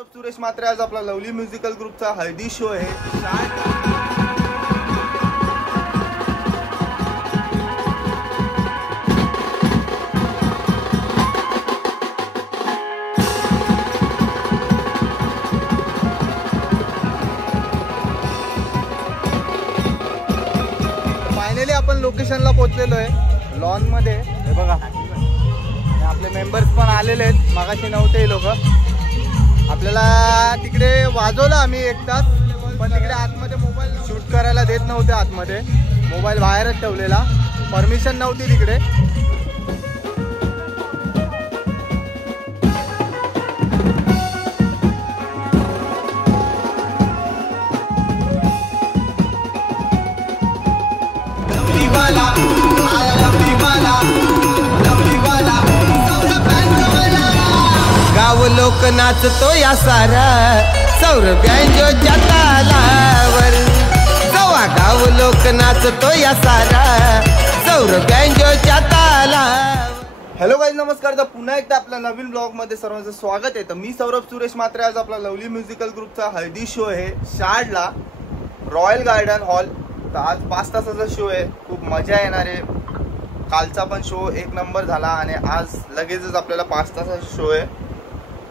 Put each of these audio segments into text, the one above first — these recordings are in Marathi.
सौरभ सुरेश मात्रे आज आपला लवली म्युझिकल ग्रुपचा हळदी शो आहे। फायनली आपण लोकेशनला पोहोचलेलो आहे लॉन मध्ये। हे बघा आपले मेंबर्स पण आलेले आहेत, मागाशी नव्हते लोक। आपल्याला तिकडे वाजवलं आम्ही एक तास, पण तिकडे आतमध्ये मोबाईल शूट करायला देत नव्हते। आतमध्ये मोबाईल बाहेरच ठेवलेला, परमिशन नव्हती तिकडे। गाव लोक नाचतो या सारा सौरभ यांच्या तालावर। जवा गाव लोक नाचतो या सारा सौरभ यांच्या तालावर। हॅलो गाईज, नमस्कार। तर पुन्हा एकदा आपल्या नवीन ब्लॉग मध्ये सर्वांचं स्वागत आहे। तर मी सौरभ सुरेश मात्रे आज आपला लवली म्युझिकल ग्रुपचा हळदी शो आहे शाडला रॉयल गार्डन हॉल। तर आज 5 तासाचा शो आहे, खूप मजा येणार आहे। कालचा पण शो एक नंबर झाला आणि आज लगेचच आपल्याला 5 तासाचा शो आहे।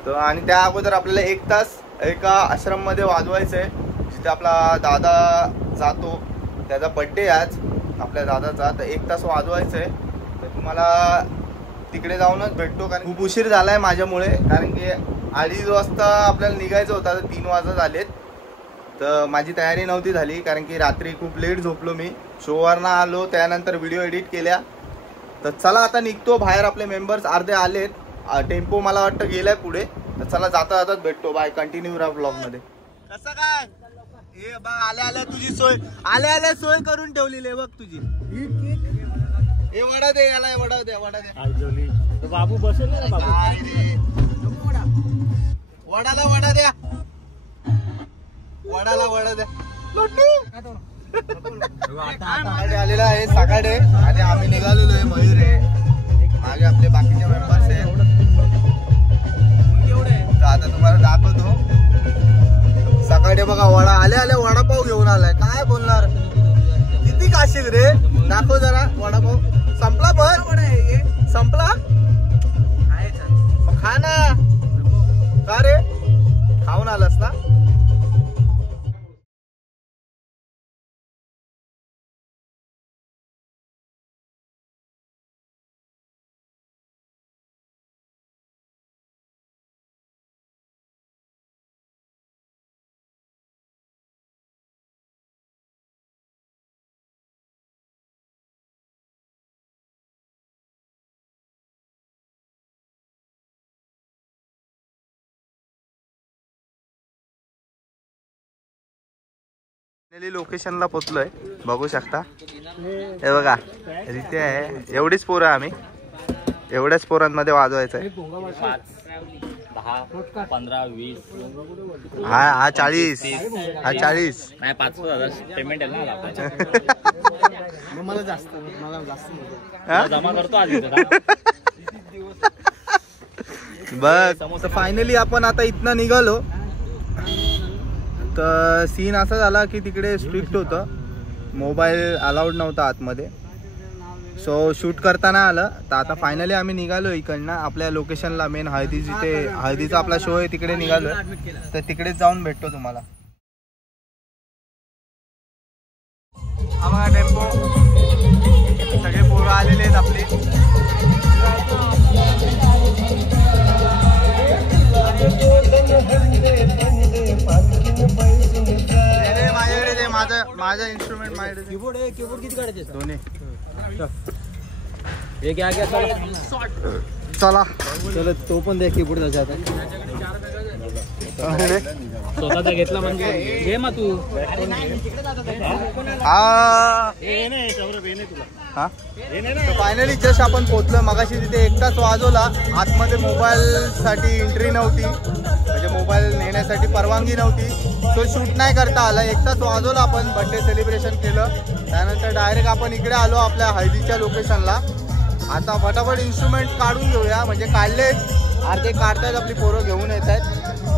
तर आणि त्या अगोदर आपल्याला 1 तास एका आश्रम मध्ये वाजवायचं आहे, जिथे आपला दादा जातो। त्याचा बर्थडे आज आपल्या दादाचा, तर 1 तास वाजवायचं आहे। तर तुम्हाला तिकडे जाऊनच भेटतो, कारण खूप उशीर झाला आहे माझ्यामुळे, कारण की 2:30 वाजता आपल्याला निघायचं होतं, तर 3 वाजत आलेत। तर माझी तयारी नव्हती झाली, कारण की रात्री खूप लेट झोपलो मी। शोवरनं आलो, त्यानंतर व्हिडिओ एडिट केल्या। तर चला आता निघतो बाहेर। आपले मेंबर्स अर्धे आलेत, टेम्पो मला वाटतं गेलाय पुढे। तर चला जाता जातात भेटतो। बाय, कंटिन्यू राहा ब्लॉग मध्ये। कसं काय हे बघ, आल्या आल्या तुझी सोय, आल्या आल्या सोय करून ठेवलेली आहे बघ तुझी। हे वडा दे, याला वडा दे, वडा दे। बाबू बसेल ना बाबू, वडाला वडा द्या, वडाला वडा द्या। आलेला आहे सकाळी आणि आम्ही निघालेलो आहे। मयूर आहे मागे, आपले बाकीचे मेंबर्स आहेत। तर आता तुम्हाला दाखवतो। सकाळी बघा वडा, आले आले वडापाव घेऊन आलाय। काय बोलणार, किती खाशील रे? दाखव जरा वडापाव। संपला पण, संपला मग खा ना। का रे, खाऊन आलास ना? लोकेशनला पोचलोय, बघू शकता। हे बघा रिते आहे, एवढीच पोरं आम्ही, एवढ्याच पोरांमध्ये वाजवायचं आहे। 5, 10, 15, 20 हा 40, हा 40 नाही 5,000 पेमेंट आहे ना मला जास्त, मला जास्त जमा करतो आज बघ। फायनली आपण आता इथनं निघालो। तर सीन असा झाला की तिकडे स्ट्रिक्ट होतं, मोबाईल अलाउड नव्हता आतमध्ये, सो शूट करताना आलं। तर आता फायनली आम्ही निघालो इकडनं आपल्या लोकेशनला, मेन हळदी, जिथे हळदीचा आपला शो आहे तिकडे निघालो। तर तिकडेच जाऊन भेटतो तुम्हाला। आम्हाला टेम्पो, सगळे पोरं आलेले आहेत आपले। माझ्याकडे दे, माझा इंस्ट्रुमेंट माझ्याकडे। कीबोर्ड आहे, कीबोर्ड किती काढायचे? दोन्ही हे घ्या घ्या, चला चला तो पण द्या कीबोर्ड त्याच्या स्वतःचा घेतला म्हणजे घे मग तू। फायनली जस्ट आपण पोहोचलो। मगाशी तिथे 1 तास वाजवला, आतमध्ये मोबाईल साठी एंट्री नव्हती, म्हणजे मोबाईल नेण्यासाठी परवानगी नव्हती, तो शूट नाही करता आला। 1 तास वाजवला आपण, बर्थडे सेलिब्रेशन केलं। त्यानंतर डायरेक्ट आपण इकडे आलो आपल्या हळदीच्या लोकेशनला। आता फटाफट इन्स्ट्रुमेंट काढून घेऊया, म्हणजे काढलेत, अर्धे काढतायत, आपली पोरं घेऊन येत आहेत।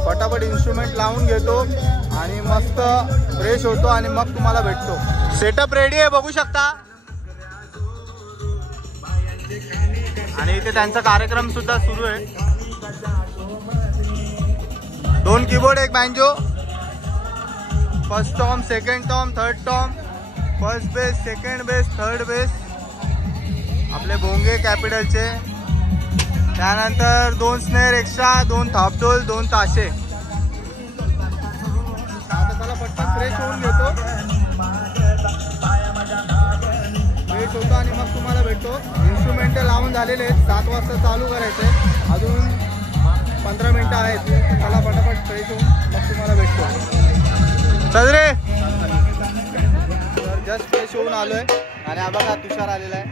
फटाफट इन्स्ट्रुमेंट लावून घेतो आणि मस्त फ्रेश होतो आणि मग तुम्हाला भेटतो. सेटअप रेडी आहे बघू शकता. आणि इथे त्यांचा कार्यक्रम सुद्धा सुरू आहे. 2 keyboard, 1 banjo, first Tom, second Tom, third Tom, first base, second base, third base, आपले भोंगे कॅपिटलचे. त्यानंतर 2 स्नेअर एक्स्ट्रा, 2 थापडोल, 2 ताशे. आता त्याला पटकन फ्रेश होऊन घेतो, फ्रेश होतो आणि मग तुम्हाला भेटतो. इन्स्ट्रुमेंट लावून झालेले आहेत. 7 वाजता चालू करायचे, अजून 15 मिनिटं आहेत. त्याला पटापट फ्रेश होऊन मग तुम्हाला भेटतो. चल रे. तर जस्ट फ्रेश होऊन आलोय आणि हा बघा तुषार आलेला आहे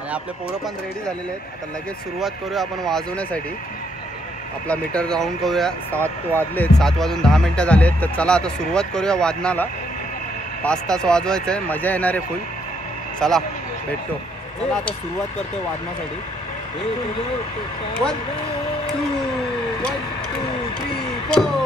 आणि आपले पोरं पण रेडी झालेले आहेत. आता लगेच सुरुवात करूया आपण वाजवण्यासाठी. आपला मीटर जाऊन करूया. 7 वाजलेत, 7 वाजून 10 मिनिटं झालेत. तर चला आता सुरुवात करूया वादनाला. 5 तास वाजवायचं आहे, मजा येणार आहे फुल. चला भेटतो. चला आता सुरुवात करतोय वादनासाठी. 1 2 1 2 3 4.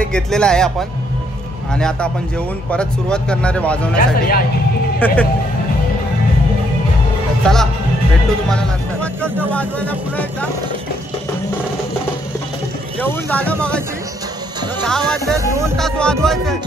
ब्रेक घेतलेला आहे आपण आणि आता आपण जेवून परत सुरुवात करणार आहे वाजवण्यासाठी. चला भेटतो तुम्हाला नंतर. सुरुवात करतो वाजवायला पुन्हा एकदा. जेवून झालं मगाशी 10 वाजले 2 तास वाजवायचे.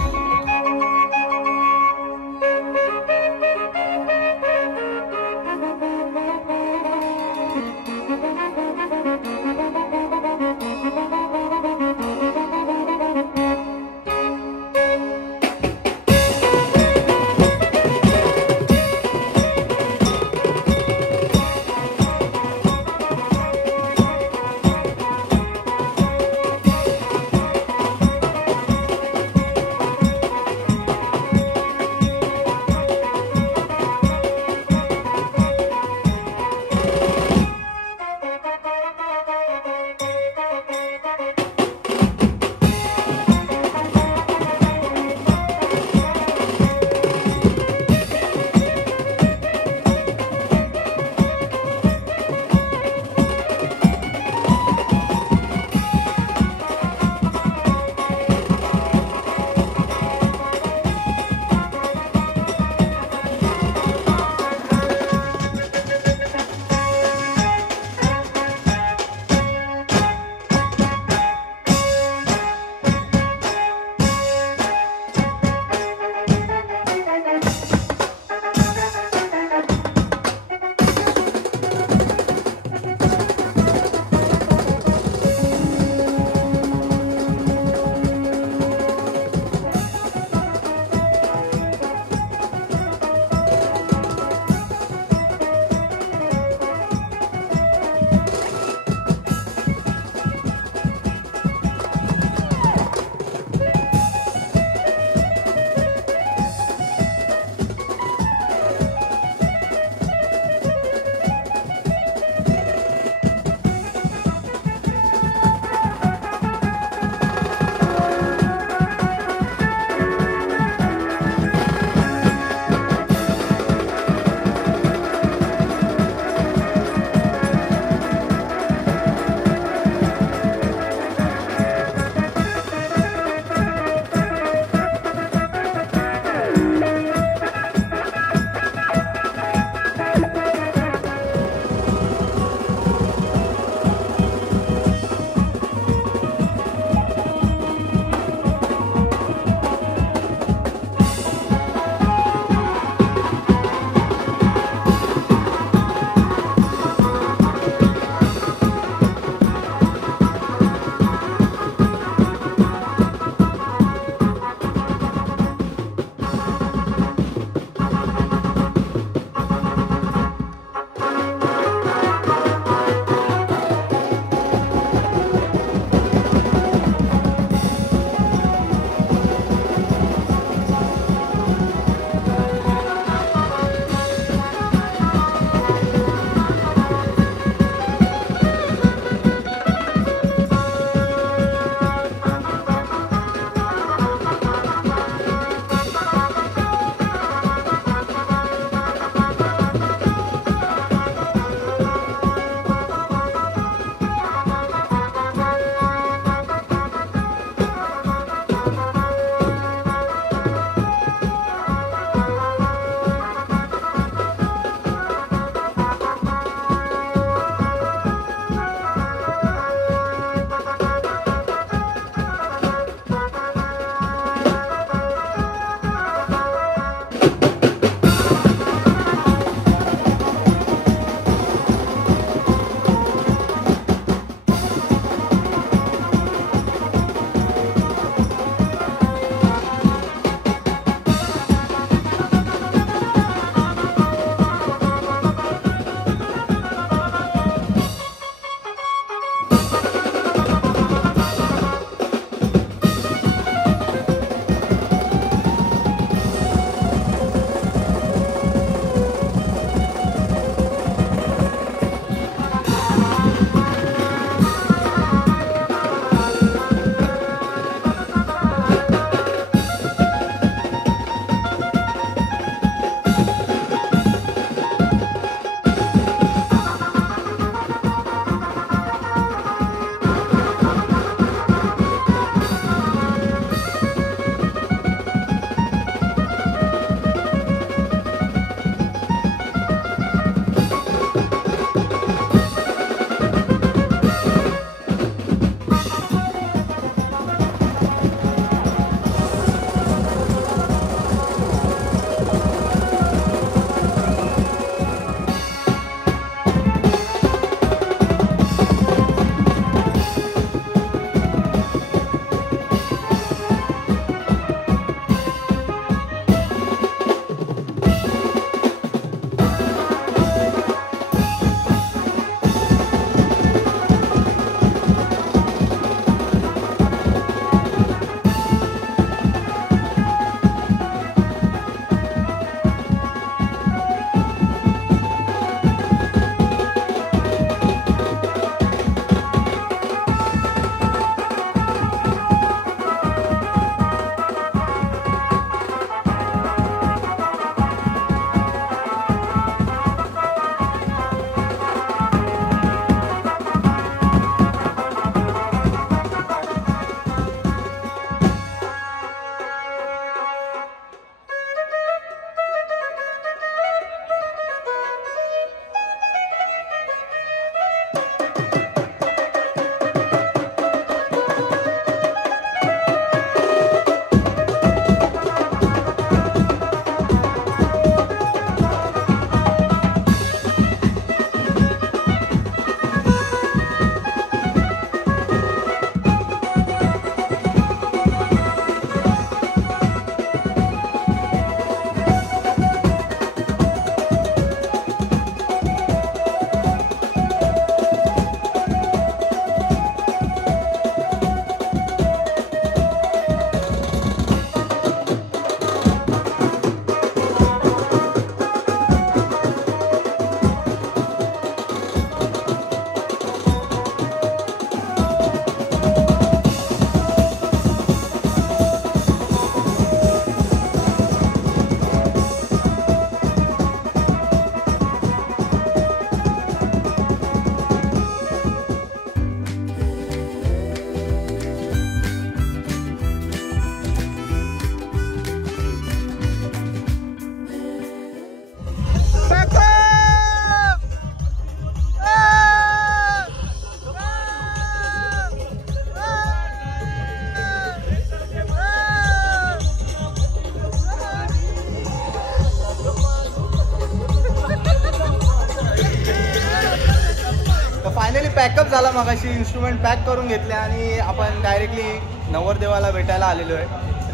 पॅकअप झाला मगाशी, इन्स्ट्रुमेंट पॅक करून घेतले आणि आपण डायरेक्टली नवरदेवाला भेटायला आलेलो आहे.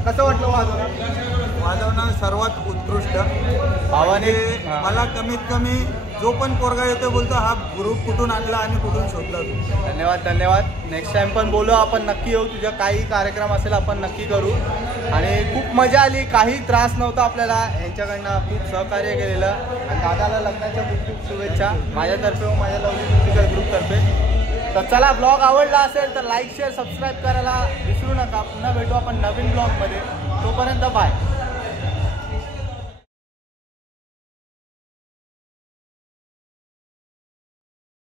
कसं वाटलं वाजवणं सर्वात उत्कृष्ट भावाने मला कमीत कमी जो पण पोरगा येतो बोलतो हा ग्रुप कुठून आणला आणि कुठून शोधला तू. धन्यवाद धन्यवाद. नेक्स्ट टाइम पण बोलू आपण, नक्की येऊ. तुझ्या काही कार्यक्रम असेल आपण नक्की करू. आणि खूप मजा आली, काही त्रास नव्हता आपल्याला. यांच्याकडनं खूप सहकार्य केलेलं आणि दादाला लग्नाच्या खूप खूप शुभेच्छा माझ्यातर्फे व माझ्या लवली म्युझिकल ग्रुपतर्फे. तर चला, ब्लॉग आवडला असेल तर लाईक शेअर सबस्क्राईब करायला विसरू नका. पुन्हा भेटू आपण नवीन ब्लॉगमध्ये. तोपर्यंत बाय.